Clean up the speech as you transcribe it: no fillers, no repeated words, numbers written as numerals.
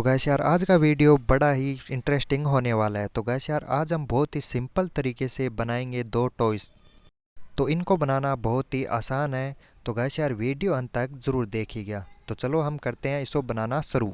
तो गैस यार आज का वीडियो बड़ा ही इंटरेस्टिंग होने वाला है। तो गैस यार आज हम बहुत ही सिंपल तरीके से बनाएंगे दो टॉयज़। तो इनको बनाना बहुत ही आसान है। तो गैस यार वीडियो अंत तक ज़रूर देखिएगा। तो चलो हम करते हैं इसको बनाना शुरू।